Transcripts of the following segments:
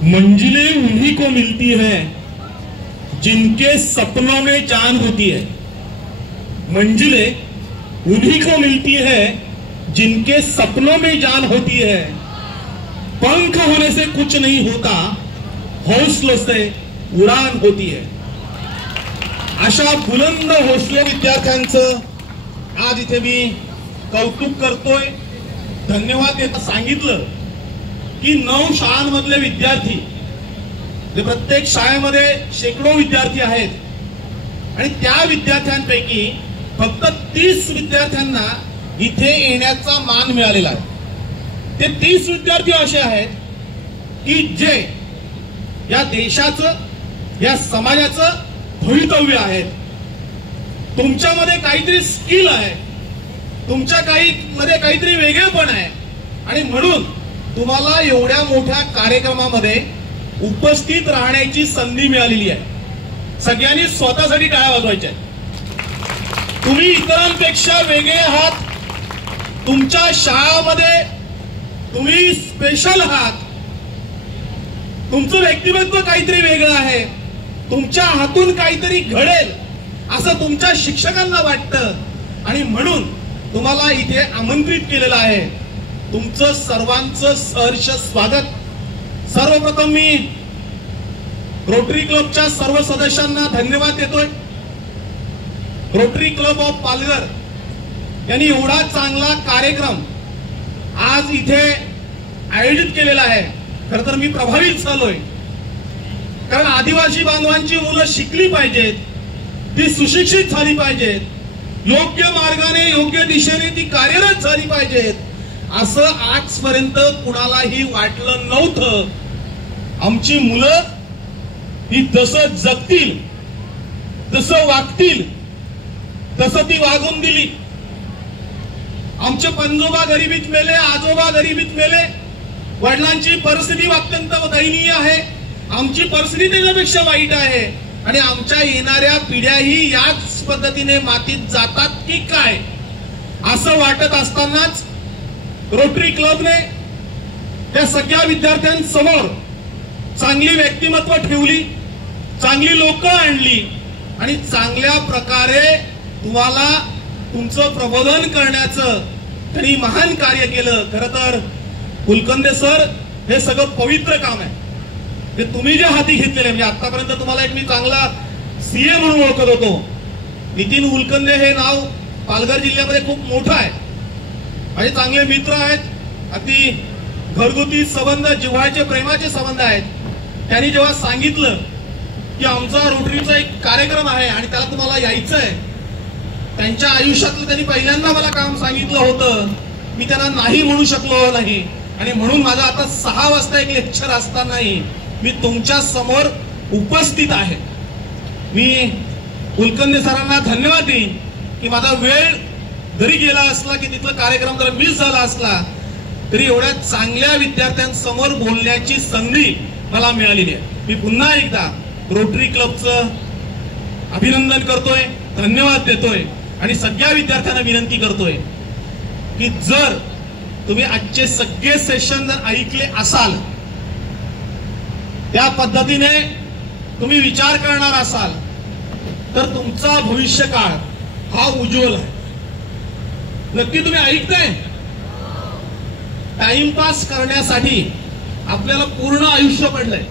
मंजिलें उन्हीं को मिलती है जिनके सपनों में जान होती है। मंजिलें उन्हीं को मिलती है जिनके सपनों में जान होती है। पंख होने से कुछ नहीं होता, हौसलों से उड़ान होती है। अशा बुलंद हौसले विद्यार्थ्यांचं आज इथे मी कौतुक करतोय, धन्यवाद देत सांगितलं की 9 शाळांमधले विद्यार्थी, प्रत्येक शाळेमध्ये शेकडो विद्यार्थी आहेत आणि त्या विद्यार्थ्यांपैकी फक्त 30 विद्यार्थ्यांना इथे येण्याचा मान मिळालेला आहे। ते 30 विद्यार्थी असे आहेत की जे या देशाचं, या समाजाचं भवितव्य आहेत। तुमच्यामध्ये काहीतरी स्किल आहे, तुमच्या मध्ये काहीतरी वेगळेपण आहे आणि म्हणून तुम्हाला एवढ्या मोठ्या कार्यक्रमामध्ये उपस्थित राहण्याची संधी मिळालेली आहे। सगळ्यांनी स्वतःसाठी टाळ्या वाजवायच्या। तुम्ही इतरांपेक्षा वेगळे आहात, तुमच्या शाळेमध्ये तुम्ही स्पेशल आहात, तुमचं व्यक्तिमत्व काहीतरी वेगळं आहे, तुमच्या हातून काहीतरी घडेल असं तुमच्या शिक्षकांना वाटतं आणि म्हणून तुम्हाला इथे आमंत्रित केलेलं आहे। तुमचं सर्वांचं सहर्ष स्वागत। सर्वप्रथम मी रोटरी क्लबच्या सर्व सदस्यांना धन्यवाद देतोय। रोटरी क्लब ऑफ पालघर यांनी एवढा चांगला कार्यक्रम आज इथे आयोजित केलेला आहे। खरं तर मी प्रभावित झालोय, कारण आदिवासी बांधवांची मुलं शिकली पाहिजेत, ती सुशिक्षित झाली पाहिजेत, योग्य मार्गाने योग्य दिशेने ती कार्यरत झाली पाहिजेत असं आजपर्यंत कुणालाही वाटलं नव्हतं। आमची मुलं ही जसं जगतील, जसं वागतील तसं ती वागून दिली। आमचे पंजोबा गरिबीत मेले, आजोबा गरिबीत मेले, वडिलांची परिस्थिती अत्यंत दयनीय आहे, आमची परिस्थिती त्याच्यापेक्षा वाईट आहे आणि आमच्या येणाऱ्या पिढ्याही याच पद्धतीने मातीत जातात की काय असं वाटत असतानाच रोटरी क्लबने त्या सगळ्या विद्यार्थ्यांसमोर चांगली व्यक्तिमत्व ठेवली, चांगली लोक आणली आणि चांगल्या प्रकारे तुम्हाला तुमचं प्रबोधन करण्याचं त्यांनी महान कार्य केलं। खरं तर उलकंदे सर, हे सगळं पवित्र काम आहे ते तुम्ही जे हाती घेतलेले। म्हणजे आतापर्यंत तुम्हाला एक मी चांगला सीए म्हणून ओळखत होतो। नितीन उलकंदे हे नाव पालघर जिल्ह्यामध्ये खूप मोठं आहे, माझे चांगले मित्र आहेत, अति घरगुती संबंध, जिव्हाळ्याचे प्रेमाचे संबंध आहेत। त्यांनी जेव्हा सांगितलं की आमचा रोटरीचा एक कार्यक्रम आहे आणि त्याला तुम्हाला यायचं आहे, त्यांच्या आयुष्यातलं त्यांनी पहिल्यांदा मला काम सांगितलं होतं, मी त्यांना नाही म्हणू शकलो नाही आणि म्हणून माझा आता 6 वाजता एक लेक्चर असतानाही मी तुमच्या समोर उपस्थित आहे। मी उलकंदे सरांना धन्यवाद देईन की माझा वेळ जरी गेला असला, की तिथला कार्यक्रम जर मिस झाला असला तरी एवढ्या चांगल्या विद्यार्थ्यांसमोर बोलण्याची संधी मला मिळालेली आहे। मी पुन्हा एकदा रोटरी क्लबचं अभिनंदन करतोय, धन्यवाद देतोय आणि सगळ्या विद्यार्थ्यांना विनंती करतोय की जर तुम्ही आजचे सगळे सेशन जर ऐकले असाल, त्या पद्धतीने तुम्ही विचार करणार असाल तर तुमचा भविष्यकाळ हा उज्ज्वल आहे। नक्की तुम्ही ऐकताय? टाइमपास करण्यासाठी आपल्याला पूर्ण आयुष्य पडलंय।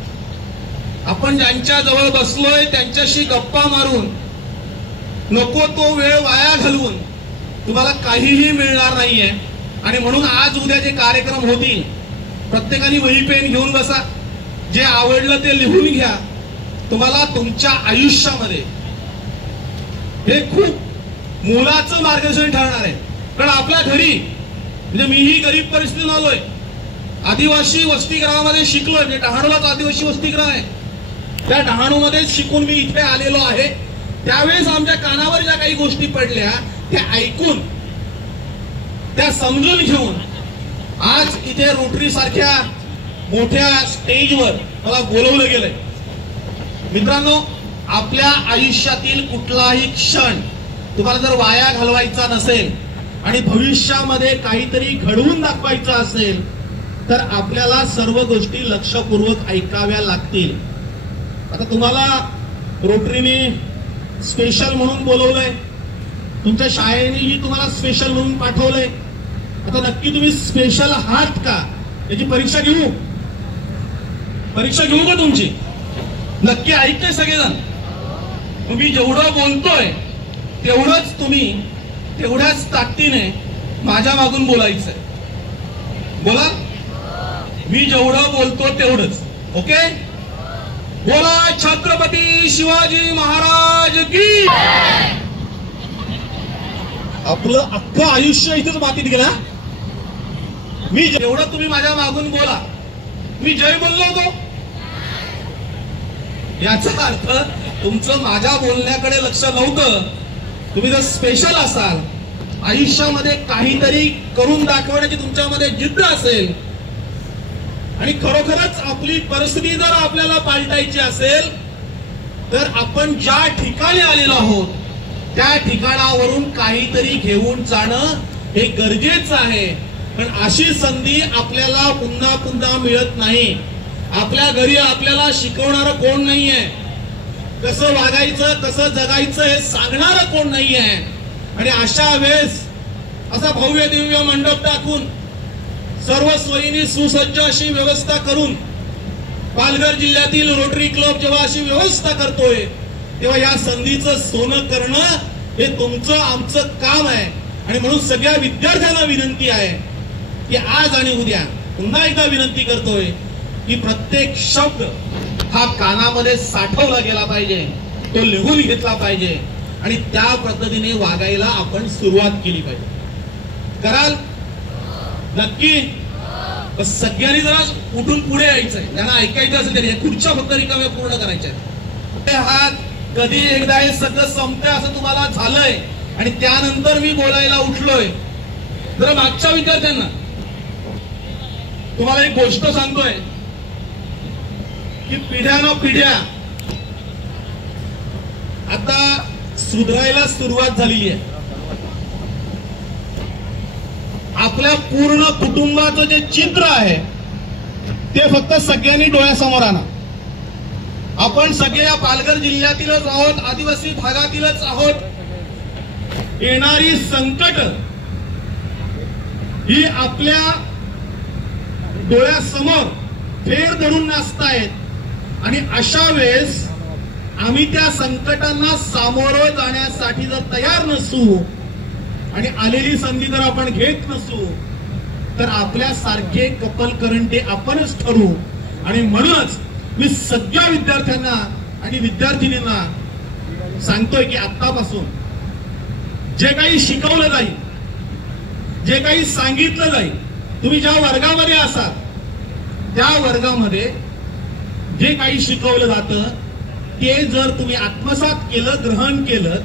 आपण ज्यांच्या जवळ बसलोय त्यांच्याशी गप्पा मारून नको तो वेळ वाया घालवून तुम्हाला काहीही मिळणार नाहीये आणि म्हणून आज उद्या जे कार्यक्रम होतील प्रत्येकाने वही पेन घेऊन बसा, जे आवडलं ते लिहून घ्या। तुम्हाला तुमच्या आयुष्यामध्ये हे खूप मोलाचं मार्गदर्शन ठरणार आहे। कारण आपल्या घरी, म्हणजे मीही गरीब परिस्थितीतून आलोय, आदिवासी वसतिगृहामध्ये शिकलोय, म्हणजे डहाणूलाच आदिवासी वसतिगृह आहे, त्या डहाणूमध्ये शिकून मी इथे आलेलो आहे। त्यावेळेस आमच्या कानावर ज्या काही गोष्टी पडल्या त्या ऐकून, त्या समजून घेऊन आज इथे रोटरी सारख्या मोठ्या स्टेजवर मला बोलवलं गेलंय। मित्रांनो, आपल्या आयुष्यातील कुठलाही क्षण तुम्हाला जर वाया घालवायचा नसेल आणि भविष्यामध्ये काहीतरी घडवून दाखवायचं असेल तर आपल्याला सर्व गोष्टी लक्षपूर्वक ऐकाव्या लागतील. आता तुम्हाला रोटरीने स्पेशल म्हणून बोलवलंय, तुमच्या शाळेनेही तुम्हाला स्पेशल म्हणून पाठवलंय. आता नक्की तुम्ही स्पेशल आहात का याची परीक्षा घेऊ का तुमची? नक्की ऐकताय सगळेजण? मी जेवढं बोलतोय तेवढंच तुम्ही तेवढ्याच ताकदीने माझ्या मागून बोलायचंय. बोला, मी जेवढं बोलतो तेवढंच. ओके? बोला छत्रपती शिवाजी महाराज की. आपलं अख्खं आयुष्य इथेच मातीत गेला. मी जेवढं तुम्ही माझ्या मागून बोला. मी जय बोललो होतो याचा अर्थ तुमचं माझ्या बोलण्याकडे लक्ष नव्हतं. तुम्ही जर स्पेशल असाल, आयुष्यामध्ये काहीतरी करून दाखवण्याची तुमच्यामध्ये जिद्द असेल आणि खरोखरच आपली परिस्थिती जर आपल्याला पालटायची असेल तर आपण ज्या ठिकाणी आलेलो आहोत त्या ठिकाणावरून काहीतरी घेऊन जाणं हे गरजेचं आहे. पण अशी संधी आपल्याला पुन्हा पुन्हा मिळत नाही. आपल्या घरी आपल्याला शिकवणारं कोण नाहीये, कसं वागायचं कसं जगायचं हे सांगणारं कोण नाहीये. आणि अशा वेळेस असा भव्य दिव्य मंडप टाकून सर्व सोयींनी सुसज्ज अशी व्यवस्था करून पालघर जिल्ह्यातील रोटरी क्लब जेव्हा अशी व्यवस्था करतोय तेव्हा या संधीचं सोनं करणं हे तुमचं आमचं काम आहे. आणि म्हणून सगळ्या विद्यार्थ्यांना विनंती आहे की आज आणि उद्या पुन्हा एकदा विनंती करतोय की प्रत्येक शब्द हा कानामध्ये साठवला गेला पाहिजे, तो लिहून घेतला पाहिजे आणि त्या पद्धतीने वागायला आपण सुरुवात केली पाहिजे. कराल नक्की? सगळ्यांनी जरा उठून पुढे यायचंय. ज्यांना ऐकायचं असेल तरी खुर्च्या फक्त रिकाम्या पूर्ण करायच्या. हात कधी एकदा हे सगळं संपतंय असं तुम्हाला झालंय आणि त्यानंतर मी बोलायला उठलोय. जरा मागच्या विद्यार्थ्यांना तुम्हाला एक गोष्ट सांगतोय की पिढ्यानं पिढ्या आता सुधारायला सुरुवात झालेली आहे. आपल्या पूर्ण कुटुंबाचं जे चित्र आहे ते फक्त सगळ्यांनी डोळ्यासमोर आणा. आपण सगळे या पालघर जिल्ह्यातीलच आहोत, आदिवासी भागातीलच आहोत. येणारी संकट ही आपल्या डोळ्यासमोर फेर धरून नाचतायत आणि अशा वेळेस आम्ही त्या संकटांना सामोरं जाण्यासाठी जर तयार नसू आणि आलेली संधी जर आपण घेत नसू तर आपल्यासारखे कपल करंटे आपणच ठरू. आणि म्हणूनच मी सगळ्या विद्यार्थ्यांना आणि विद्यार्थिनींना सांगतोय की आतापासून जे काही शिकवलं जाईल, जे काही सांगितलं जाईल, तुम्ही ज्या वर्गामध्ये असाल त्या वर्गामध्ये जे काही शिकवलं जातं ते जर तुम्ही आत्मसात केलं, ग्रहण केलं,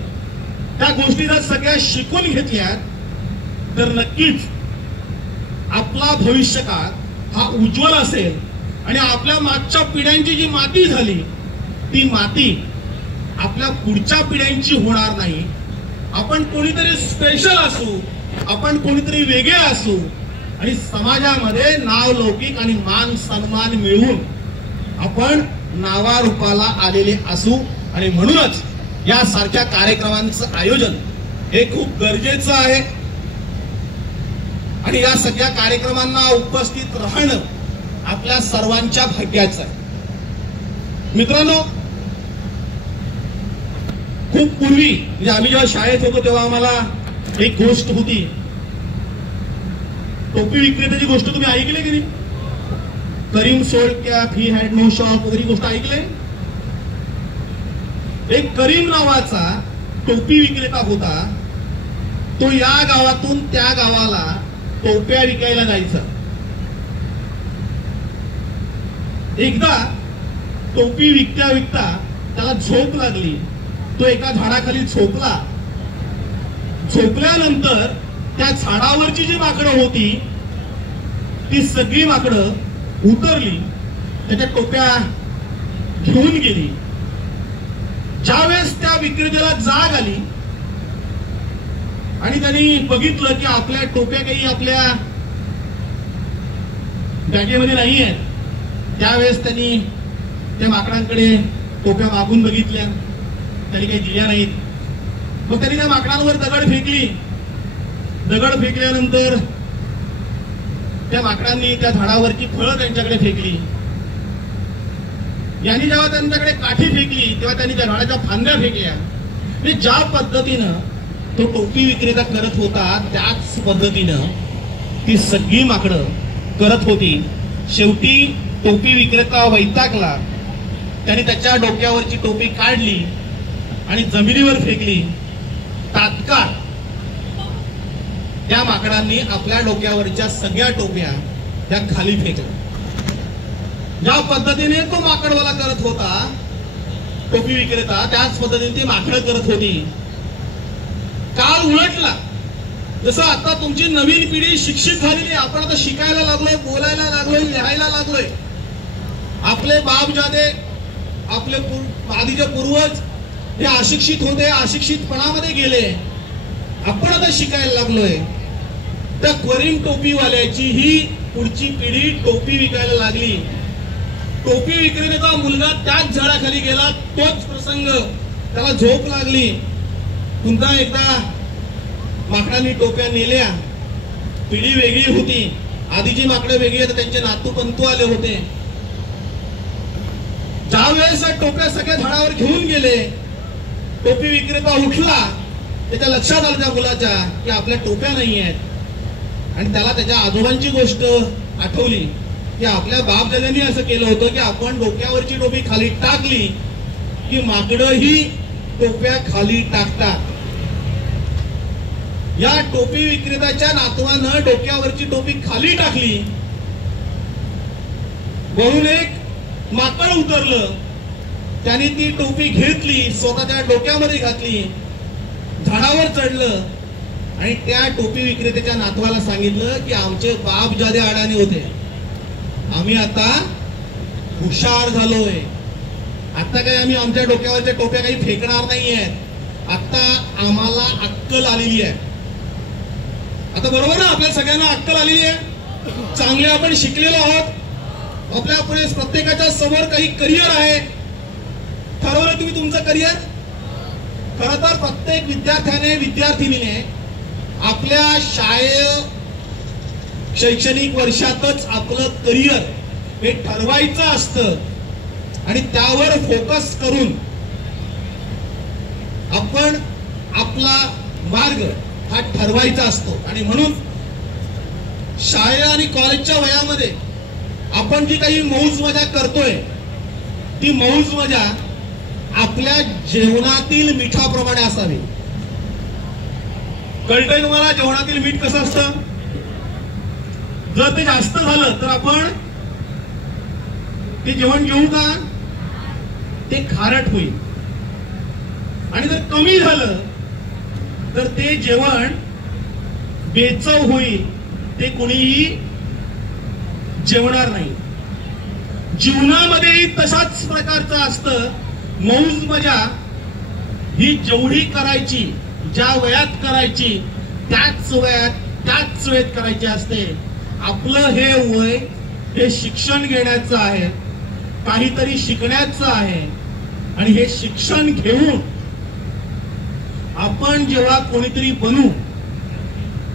त्या गोष्टी जर सगळ्या शिकून घेतल्या तर नक्कीच आपला भविष्यकाळ हा उज्ज्वल असेल. आणि आपल्या मागच्या पिढ्यांची जी माती झाली ती माती आपल्या पुढच्या पिढ्यांची होणार नाही. आपण कोणीतरी स्पेशल असू, आपण कोणीतरी वेगळे असू आणि समाजामध्ये नाव लौकिक आणि मान सन्मान मिळवून आपण नावारूपाला आलेले असू. आणि म्हणूनच यासारख्या कार्यक्रमांचं आयोजन हे खूप गरजेचं आहे. आणि या सगळ्या कार्यक्रमांना उपस्थित राहणं आपल्या सर्वांच्या भाग्याचं आहे. मित्रांनो, खूप पूर्वी म्हणजे आम्ही जेव्हा शाळेत होतो तेव्हा आम्हाला एक गोष्ट होती, टोपी विक्रेत्याची गोष्ट तुम्ही ऐकली की नाही? Karim sold cap, he had no shop वगैरे गोष्ट ऐकले? एक करीम नावाचा टोपी विक्रेता होता. तो या गावातून त्या गावाला टोप्या विकायला जायचा. एकदा टोपी विकता विकता त्याला झोप लागली. तो एका झाडाखाली झोपला. झोपल्यानंतर त्या झाडावरची जी माकडं होती ती सगळी माकडं उतरली, त्याच्या टोप्या घेऊन गेली. ज्यावेळेस त्या विक्रेत्याला जाग आली आणि त्यांनी बघितलं की आपल्या टोप्या काही आपल्या बॅगेमध्ये नाही आहेत. त्यावेळेस त्यांनी त्या माकडांकडे टोप्या मागून बघितल्या, त्यांनी काही दिल्या नाहीत. मग त्यांनी त्या माकडांवर दगड फेकली. दगड फेकल्यानंतर त्या माकडांनी त्या झाडावरची फळं त्यांच्याकडे फेकली. यांनी जेव्हा त्यांच्याकडे काठी फेकली तेव्हा त्यांनी त्या झाडाच्या फांद्या फेकल्या. म्हणजे ज्या पद्धतीनं तो टोपी विक्रेता करत होता त्याच पद्धतीनं ती सगळी माकडं करत होती. शेवटी टोपी विक्रेता वैतागला. त्याने त्याच्या डोक्यावरची टोपी काढली आणि जमिनीवर फेकली. तात्काळ त्या माकडांनी आपल्या डोक्यावरच्या सगळ्या टोप्या त्या खाली फेकल्या. ज्या पद्धतीने तो माकडवाला करत होता टोपी विक्रेता, त्याच पद्धतीने ती माकडं करत होती. काळ उलटला. जसं आता तुमची नवीन पिढी शिक्षित झालेली, आपण आता शिकायला लागलोय, बोलायला लागलोय, लिहायला लागलोय. आपले बापजादे, आपले आधीचे पूर्वज हे अशिक्षित होते, अशिक्षितपणामध्ये गेले. आपण आता शिकायला लागलोय. त्या क्वरीम टोपीवाल्याची ही पुढची पिढी टोपी विकायला लागली. टोपी विक्रेत्याचा मुलगा त्याच झाडाखाली गेला. तोच प्रसंग, त्याला झोप लागली. पुन्हा एकदा माकडांनी टोप्या नेल्या. पिढी वेगळी होती. आधीची माकडे वेगळी होती, त्यांचे नातू पंतू आले होते. ज्या वेळेस टोप्या सगळ्या झाडावर घेऊन गेले, टोपी विक्रेता उठला. त्याच्या लक्षात आलं त्या मुलाच्या की आपल्या टोप्या नाही आहेत. आणि त्याला त्याच्या आजोबांची गोष्ट आठवली की आपल्या बापदादांनी असं केलं होतं की आपण डोक्यावरची टोपी खाली टाकली की माकडं ही टोप्या खाली टाकतात. या टोपी विक्रेत्याच्या नातवानं डोक्यावरची टोपी खाली टाकली. वरून एक माकड उतरलं. त्याने ती टोपी घेतली, स्वतःच्या डोक्यामध्ये घातली, झाडावर चढलं आणि त्या टोपी विक्रेत्याच्या नातवाला सांगितलं की आमचे बाप जादे अडाणी होते, आम्ही आता हुशार झालोय. आता काय आम्ही आमच्या डोक्यावरच्या टोप्या काही फेकणार नाहीयेत. आता आम्हाला अक्कल आलेली आहे. आता बरोबर ना, आपल्या सगळ्यांना अक्कल आलेली आहे. चांगले आपण शिकलेलो आहोत. आपल्या पुढे प्रत्येकाच्या समोर काही करिअर आहे. ठरवलं तुम्ही तुमचं करिअर. खरं तर प्रत्येक विद्यार्थ्याने, विद्यार्थिनीने आपल्या शाळेय शैक्षणिक वर्षातच आपलं करिअर हे ठरवायचं असतं आणि त्यावर फोकस करून आपण आपला मार्ग हा ठरवायचा असतो. आणि म्हणून शाळे आणि कॉलेजच्या वयामध्ये आपण जी काही मौज मजा करतोय ती मौज मजा आपल्या जेवणातील मिठाप्रमाणे असावी. कळतंय तुम्हाला जेवणातील मीठ कसं असतं? जर ते जास्त झालं तर आपण ते जेवण घेऊ का? ते खारट होईल. आणि जर कमी झालं तर ते जेवण बेचव होईल. ते कोणीही जेवणार नाही. जीवनामध्येही तशाच प्रकारचं असतं. मौज मजा ही जेवढी करायची, ज्या वयात करायची त्याच वयात त्याच वेळेत करायची असते. आपलं हे वय हे शिक्षण घेण्याचं आहे, काहीतरी शिकण्याचं आहे. आणि हे शिक्षण घेऊन आपण जेव्हा कोणीतरी बनू,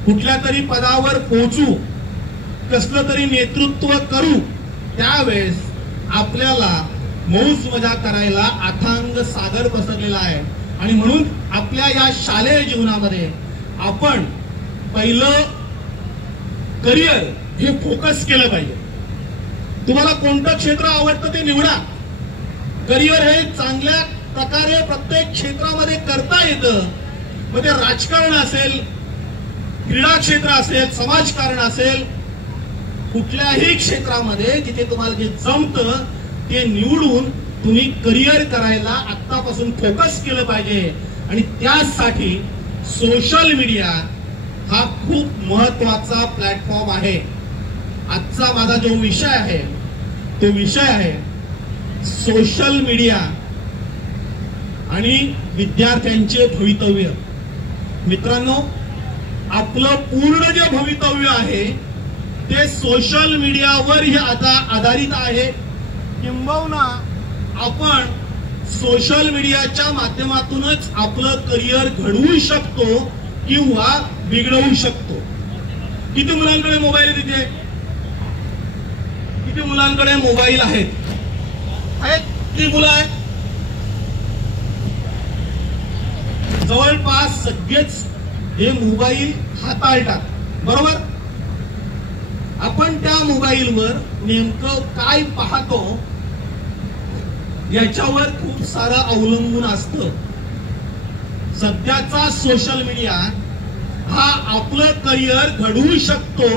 कुठल्या तरी पदावर पोहोचू, कसलं तरी नेतृत्व करू, त्यावेळेस आपल्याला मौज मजा करायला अथांग सागर पसरलेला आहे. आणि म्हणून आपल्या या शालेय जीवनामध्ये आपण पहिलं करिअर हे फोकस केलं पाहिजे. तुम्हाला कोणतं क्षेत्र आवडतं ते निवडा. करिअर हे चांगल्या प्रकारे प्रत्येक क्षेत्रामध्ये करता येतं. मग ते राजकारण असेल, क्रीडा क्षेत्र असेल, समाजकारण असेल, कुठल्याही क्षेत्रामध्ये जिथे तुम्हाला जे जमतं ते निवडून तुम्ही करिअर करायला आतापासून फोकस केलं पाहिजे. आणि त्यासाठी सोशल मीडिया हा खूप महत्वाचा प्लॅटफॉर्म आहे. आजचा माझा जो विषय आहे तो विषय आहे सोशल मीडिया आणि विद्यार्थ्यांचे भवितव्य. मित्रांनो, आपलं पूर्ण जे भवितव्य आहे ते सोशल मीडियावर हे आधारित आहे, किंबहुना आपण सोशल मीडियाच्या माध्यमातूनच आपलं करिअर घडवू शकतो किंवा बिघडवू शकतो. किती मुलांकडे मोबाईल आहे तिथे? किती मुलांकडे मोबाईल आहेत? किती मुलं आहेत? जवळपास सगळेच हे मोबाईल हाताळतात, बरोबर? आपण त्या मोबाईलवर नेमकं काय पाहतो याच्यावर खूप सारं अवलंबून असतं. सध्याचा सोशल मीडिया हा आपलं करिअर घडवू शकतो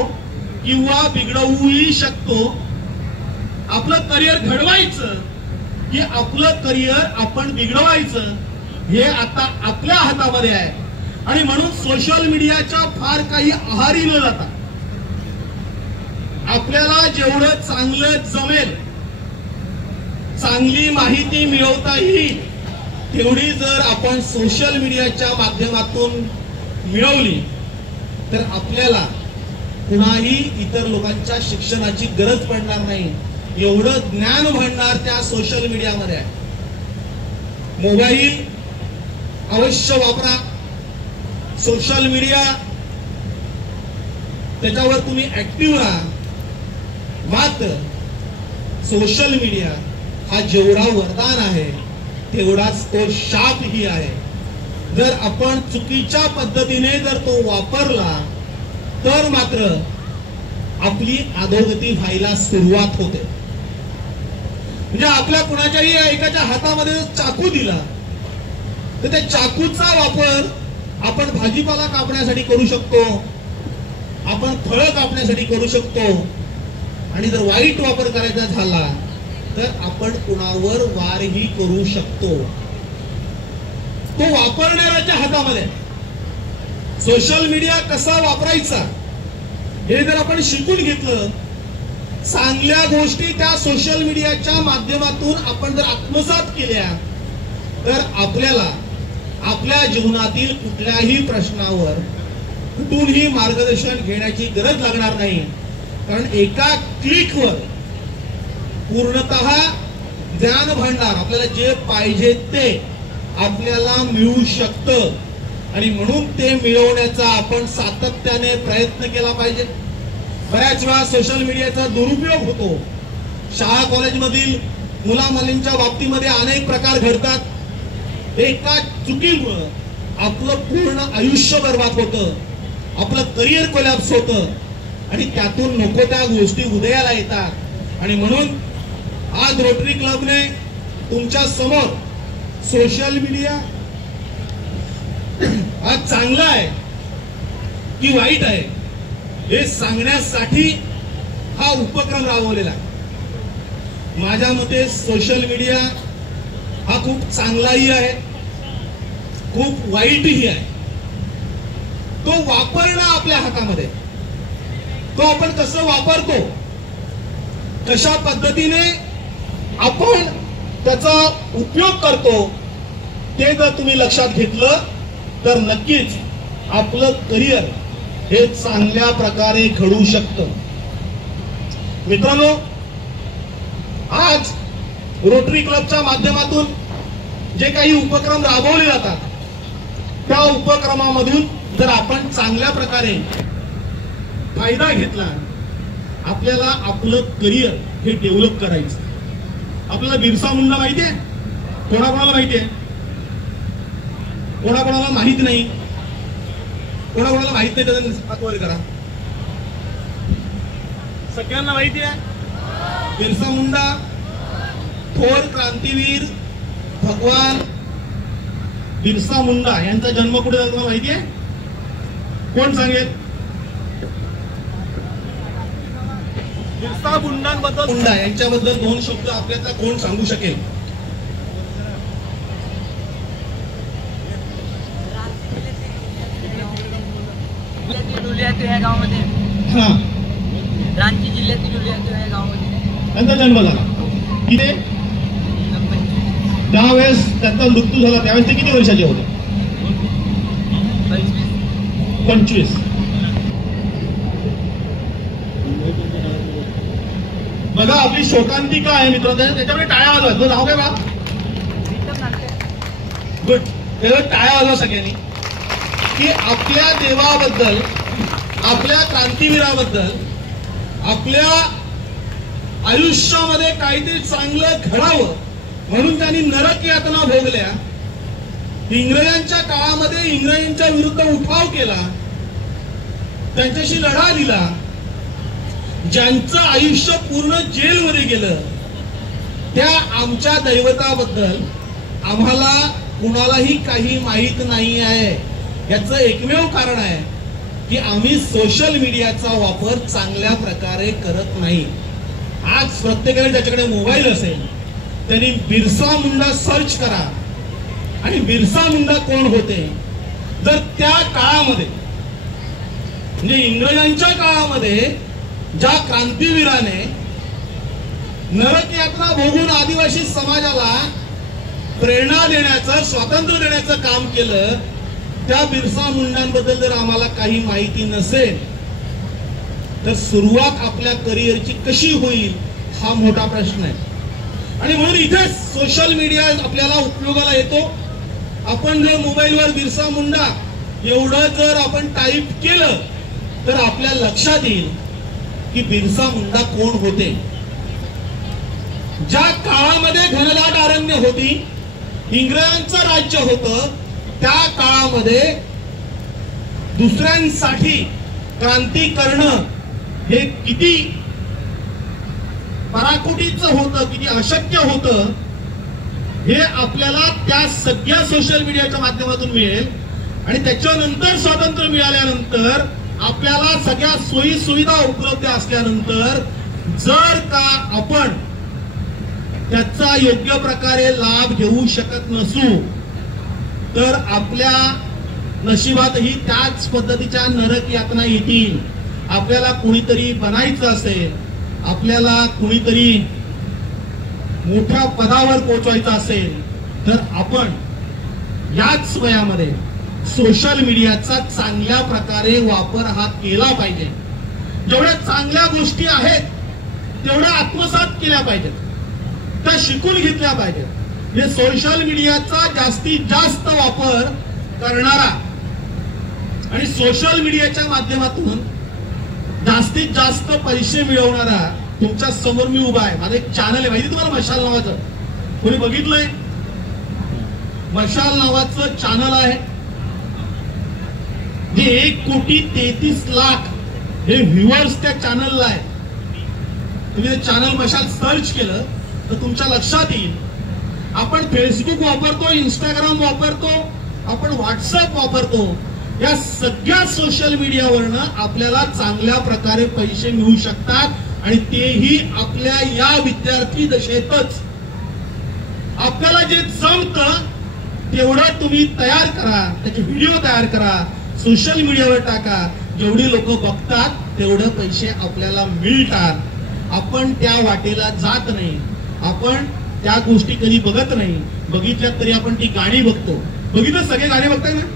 किंवा बिघडवूही शकतो. आपलं करिअर घडवायचं की आपलं करिअर आपण बिघडवायचं हे आता आपल्या हातामध्ये आहे. आणि म्हणून सोशल मीडियाच्या फार काही आहारी न जाता आपल्याला जेवढं चांगलं जमेल, चांगली माहिती मिळवता येईल, तेवढी जर आपण सोशल मीडियाच्या माध्यमातून मिळवली तर आपल्याला कुणाही इतर लोकांच्या शिक्षणाची गरज पडणार नाही. एवढं ज्ञान भरणार त्या सोशल मीडियामध्ये आहे. मोबाईल अवश्य वापरा, सोशल मीडिया त्याच्यावर तुम्ही ऍक्टिव्ह राहा. मात्र सोशल मीडिया हा जेवढा वरदान आहे तेवढाच तो शापही आहे. जर आपण चुकीच्या पद्धतीने जर तो वापरला तर मात्र आपली अधोगती व्हायला सुरुवात होते. म्हणजे आपल्या कुणाच्याही एकाच्या हातामध्ये चाकू दिला तर त्या चाकूचा वापर आपण भाजीपाला कापण्यासाठी करू शकतो, आपण फळं कापण्यासाठी करू शकतो. आणि जर वाईट वापर करायचा झाला तर आपण कुणावर वारही करू शकतो. तो वापरणाऱ्याच्या हातामध्ये. सोशल मीडिया कसा वापरायचा हे जर आपण शिकून घेतलं, चांगल्या गोष्टी त्या सोशल मीडियाच्या माध्यमातून आपण जर आत्मसात केल्या तर आपल्याला आपल्या जीवनातील कुठल्याही प्रश्नावर कुठूनही मार्गदर्शन घेण्याची गरज लागणार नाही. कारण एका क्लिकवर पूर्णतः ज्ञान भांडार, आपल्याला जे पाहिजे ते आपल्याला मिळू शकतं. आणि म्हणून ते मिळवण्याचा आपण सातत्याने प्रयत्न केला पाहिजे. बऱ्याच वेळा सोशल मीडियाचा दुरुपयोग होतो. शाळा कॉलेजमधील मुलामुलींच्या बाबतीमध्ये अनेक प्रकार घडतात. एका चुकीमुळे आपलं पूर्ण आयुष्य बर्बाद होतं, आपलं करिअर कोलॅप्स होतं आणि त्यातून नको त्या गोष्टी उदयाला येतात. आणि म्हणून आज रोटरी क्लबने तुमच्या समोर सोशल मीडिया आज चांगला आहे की वाईट आहे हे सांगण्यासाठी हा उपक्रम राबवलेला आहे. माझ्या मते सोशल मीडिया हा खूप चांगलाही आहे, खूप वाईटही आहे. तो वापरणं आपल्या हातामध्ये. तो आपण कसं वापरतो, कशा पद्धतीने आपण त्याचा उपयोग करतो ते जर तुम्ही लक्षात घेतलं तर नक्कीच आपलं करिअर हे चांगल्या प्रकारे घडू शकतं. मित्रांनो, आज रोटरी क्लबच्या माध्यमातून जे काही उपक्रम राबवले जातात त्या उपक्रमामधून जर आपण चांगल्या प्रकारे फायदा घेतला, आपल्याला आपलं करिअर हे डेव्हलप करायचं. आपल्याला बिरसा मुंडा माहिती आहे? कोणाकोणाला माहिती आहे? कोणाकोणाला माहित नाही? कोणाकोणाला माहित नाही त्याचा हात वर करा. सगळ्यांना माहिती आहे बिरसा मुंडा थोर क्रांतीवीर भगवान बिरसा मुंडा यांचा जन्म कुठे झाला तुम्हाला माहिती आहे? कोण सांगेल? बिरसा मुंडांबद्दल, मुंडा यांच्याबद्दल दोन शब्द आपल्याला कोण सांगू शकेल? गावामध्ये रांची जिल्ह्यातील गावामध्ये त्यांचा जन्म झाला. किती त्यावेळेस त्यांचा मृत्यू झाला त्यावेळेस ते किती वर्षाचे होते? 25. बघा आपली शोकांतिका आहे मित्रांनो, त्याच्यामुळे टाळ्या वाजवा. तुझं नाव काय बा? गुड. त्याच्यावर टाळ्या वाजवा सगळ्यांनी की आपल्या देवाबद्दल, आपल्या क्रांतीवीराबद्दल, आपल्या आयुष्यामध्ये काहीतरी चांगलं घडावं म्हणून त्यांनी नरक यातना भोगल्या. इंग्रजांच्या काळामध्ये इंग्रजांच्या विरुद्ध उठाव केला, त्यांच्याशी लढा दिला. ज्यांचं आयुष्य पूर्ण जेलमध्ये गेलं त्या आमच्या दैवताबद्दल आम्हाला कुणालाही काही माहीत नाही आहे. याचं एकमेव कारण आहे की आम्ही सोशल मीडियाचा वापर चांगल्या प्रकारे करत नाही. आज प्रत्येकाने ज्याच्याकडे मोबाईल असेल त्यांनी बिरसा मुंडा सर्च करा आणि बिरसा मुंडा कोण होते. जर त्या काळामध्ये म्हणजे इंग्रजांच्या काळामध्ये ज्या क्रांतीवीराने नरक यातना भोगून आदिवासी समाजाला प्रेरणा देण्याचं, स्वातंत्र्य देण्याचं काम केलं, त्या बिरसा मुंडांबद्दल जर आम्हाला काही माहिती नसेल तर सुरुवात आपल्या करिअरची कशी होईल हा मोठा प्रश्न आहे. आणि म्हणून इथे सोशल मीडिया आपल्याला उपयोगाला येतो. आपण जर मोबाईलवर बिरसा मुंडा एवढं जर आपण टाईप केलं तर आपल्या लक्षात येईल की बिरसा मुंडा कोण होते. ज्या काळामध्ये घनदाट अरण्य होती, इंग्रजांचं राज्य होतं, त्या काळामध्ये दुसऱ्यांसाठी क्रांती करणं हे किती पराकोटीचं होतं, किती अशक्य होतं हे आपल्याला त्या सगळ्या सोशल मीडियाच्या माध्यमातून मिळेल. आणि त्याच्यानंतर स्वातंत्र्य मिळाल्यानंतर आपल्याला सगळ्या सोयी सुविधा उपलब्ध असल्यानंतर जर का आपण त्याचा योग्य प्रकारे लाभ घेऊ शकत नसू तर आपल्या नशिबातही त्याच पद्धतीच्या नरक यातना येतील. आपल्याला कुणीतरी बनायचं असेल, आपल्याला कुणीतरी मोठ्या पदावर पोहोचवायचं असेल तर आपण याच वयामध्ये सोशल मीडियाचा चांगल्या प्रकारे वापर हा केला पाहिजे. जेवढ्या चांगल्या गोष्टी आहेत तेवढ्या आत्मसात केल्या पाहिजेत, त्या शिकून घेतल्या पाहिजेत. म्हणजे सोशल मीडियाचा जास्तीत जास्त वापर करणारा आणि सोशल मीडियाच्या माध्यमातून जास्तीत जास्त पैसे मिळवणारा तुमच्या समोर मी उभा आहे. माझं एक चॅनल आहे माहिती तुम्हाला, मशाल नावाचं. कोणी बघितलंय? मशाल नावाचं चॅनल आहे जे 1,33,00,000 हे व्ह्युअर्स त्या चॅनलला आहे. तुम्ही ते चॅनल मशाल सर्च केलं तर तुमच्या लक्षात येईल. आपण फेसबुक वापरतो, इंस्टाग्राम वापरतो, आपण व्हॉट्सअप वापरतो. या सगळ्या सोशल मीडियावरनं आपल्याला चांगल्या प्रकारे पैसे मिळू शकतात आणि तेही आपल्या या विद्यार्थी दशेतच. आपल्याला जे जमतं तेवढं तुम्ही तयार करा, त्याचे व्हिडिओ तयार करा, सोशल मीडियावर टाका. जेवढी लोक बघतात तेवढे पैसे आपल्याला मिळतात. आपण त्या वाटेला जात नाही, आपण त्या गोष्टी कधी बघत नाही. बघितल्यात तरी आपण ती गाणी बघतो. बघितलं सगळे गाणी बघताय ना.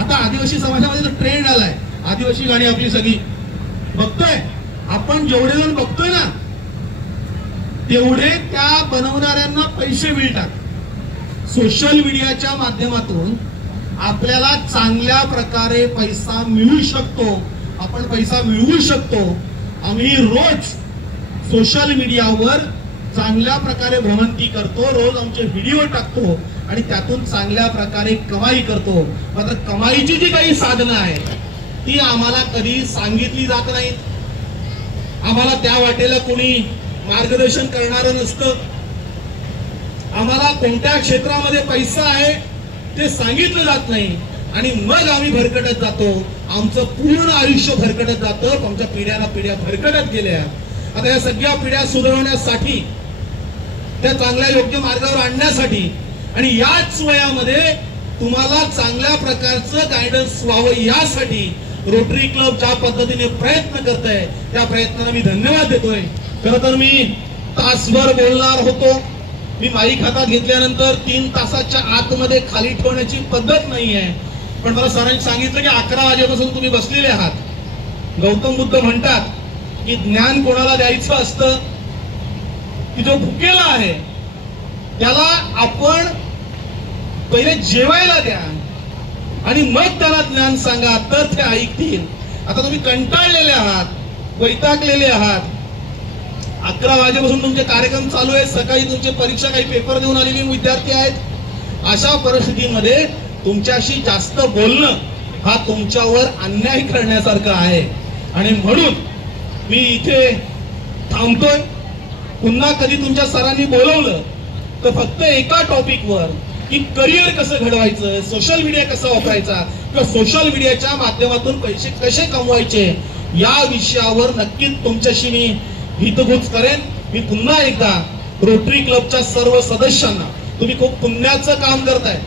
आता आदिवासी समाजामध्ये ट्रेंड आलाय, आदिवासी गाणी आपली सगळी बघतोय. आपण जेवढे जण बघतोय ना तेवढे त्या बनवणाऱ्यांना पैसे मिळतात. सोशल मीडियाच्या माध्यमातून आपल्याला चांगल्या प्रकारे पैसा मिळू शकतो, आपण पैसा मिळवू शकतो. आम्ही रोज सोशल मीडियावर चांगल्या प्रकारे भ्रमंती करतो, रोज आमचे व्हिडिओ टाकतो आणि त्यातून चांगल्या प्रकारे कमाई करतो. मात्र कमाईची जी काही साधनं आहेत ती आम्हाला कधी सांगितली जात नाहीत. आम्हाला त्या वाटेला कोणी मार्गदर्शन करणारं नसतं. आम्हाला कोणत्या क्षेत्रामध्ये पैसा आहे ते सांगितलं जात नाही आणि मग आम्ही भरकटत जातो. आमचं पूर्ण आयुष्य भरकटत जातं. आमच्या पिढ्याला पिढ्या भरकटत गेल्या. आता या सगळ्या पिढ्या सुधारवण्यासाठी, त्या चांगल्या योग्य मार्गावर आणण्यासाठी आणि याच वयामध्ये तुम्हाला चांगल्या प्रकारचं गायडन्स व्हावं यासाठी रोटरी क्लब ज्या पद्धतीने प्रयत्न करत आहे त्या प्रयत्नाला मी धन्यवाद देतोय. खरं तर मी तासभर बोलणार होतो. मी माईक हातात घेतल्यानंतर 3 तासाच्या आतमध्ये खाली ठेवण्याची पद्धत नाही आहे. पण मला सरांनी सांगितलं की 11 वाजेपासून तुम्ही बसलेले आहात. गौतम बुद्ध म्हणतात की ज्ञान कोणाला द्यायचं असतं की जो भुकेला आहे त्याला आपण पहिले जेवायला द्या आणि मग त्याला ज्ञान सांगा, तर ते ऐकतील. आता तुम्ही कंटाळलेले आहात, वैतागलेले आहात, 11 वाजेपासून तुमचे कार्यक्रम चालू आहेत, सकाळी तुमचे परीक्षा काही पेपर देऊन आलेले विद्यार्थी आहेत. अशा परिस्थितीमध्ये तुमच्याशी जास्त बोलणं हा तुमच्यावर अन्याय करण्यासारखं आहे आणि म्हणून मी इथे थांबतोय. पुन्हा कधी तुमच्या सरांनी बोलवलं तर फक्त एका टॉपिकवर की करिअर कसं घडवायचं, सोशल मीडिया कसा वापरायचा किंवा सोशल मीडियाच्या माध्यमातून पैसे कसे कमवायचे या विषयावर नक्कीच तुमच्याशी मी हितगुज करेन. मी पुन्हा एकदा रोटरी क्लबच्या सर्व सदस्यांना, तुम्ही खूप पुण्याचं काम करताय.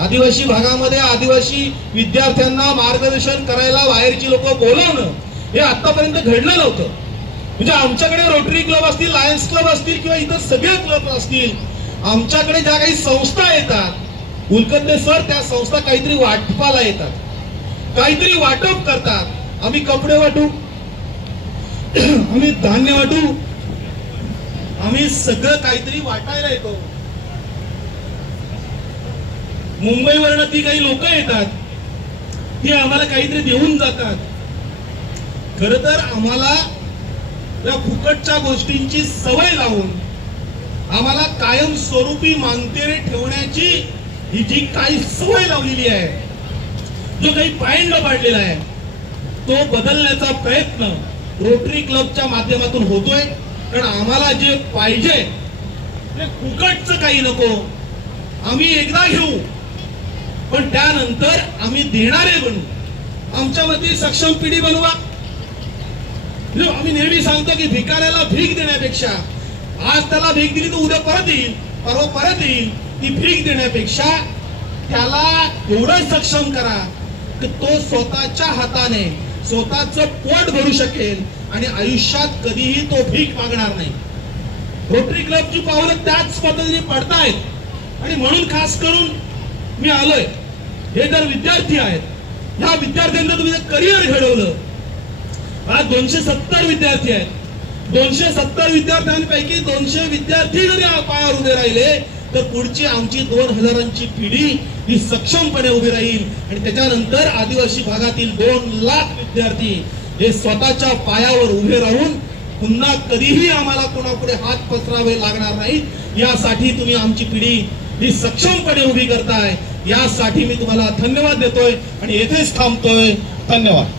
आदिवासी भागामध्ये आदिवासी विद्यार्थ्यांना मार्गदर्शन करायला बाहेरची लोक बोलवणं हे आतापर्यंत घडलं नव्हतं. म्हणजे आमच्याकडे रोटरी क्लब असतील, लायन्स क्लब असतील किंवा इतर सगळे क्लब असतील, आमच्याकडे ज्या काही संस्था येतात उल्कत्ते सर, त्या संस्था काहीतरी वाटपाला येतात, काहीतरी वाटप करतात. आम्ही कपडे वाटू, आम्ही धान्य वाटू, आम्ही सगळं काहीतरी वाटायला येतो. मुंबईवरनं ती काही लोक येतात, ती आम्हाला काहीतरी देऊन जातात. खर तर आम्हाला या फुकटच्या गोष्टींची सवय लावून आम्हाला कायम स्वरूपी मानतेरे ठेवण्याची ही जी काही सवय लावलेली आहे, जो काही पायंड पाडलेला आहे, तो बदलण्याचा प्रयत्न रोटरी क्लबच्या माध्यमातून होतोय. कारण आम्हाला जे पाहिजे ते फुकटचं काही नको, आम्ही एकदा घेऊ पण त्यानंतर आम्ही देणारे बनू. आमच्यामध्ये सक्षम पिढी बनवा. आम्ही नेहमी सांगतो की भिकाऱ्याला भीक देण्यापेक्षा, आज त्याला भीक दिली तर उद्या परत येईल, परवा परत येईल, ती भीक देण्यापेक्षा त्याला एवढं सक्षम करा की तो स्वतःच्या हाताने स्वतःचं पोट भरू शकेल आणि आयुष्यात कधीही तो भीक मागणार नाही. रोटरी क्लबची पावलं त्याच पद्धतीने पडतायत आणि म्हणून खास करून मी आलोय. हे जर विद्यार्थी आहेत, ह्या विद्यार्थ्यांना तुम्ही जर करिअर घडवलं, आज 270 विद्यार्थी आहेत, 270 विद्यार्थ्यांपैकी 200 विद्यार्थी जरी पायावर उभे राहिले तर पुढची आमची 2000ची पिढी ही सक्षमपणे उभी राहील आणि त्याच्यानंतर आदिवासी भागातील 2 लाख विद्यार्थी हे स्वतःच्या पायावर उभे राहून पुन्हा कधीही आम्हाला कोणापुढे हात पसरावे लागणार नाही. यासाठी तुम्ही आमची पिढी ही सक्षमपणे उभी करताय, यासाठी मी तुम्हाला धन्यवाद देतोय आणि येथेच थांबतोय. धन्यवाद.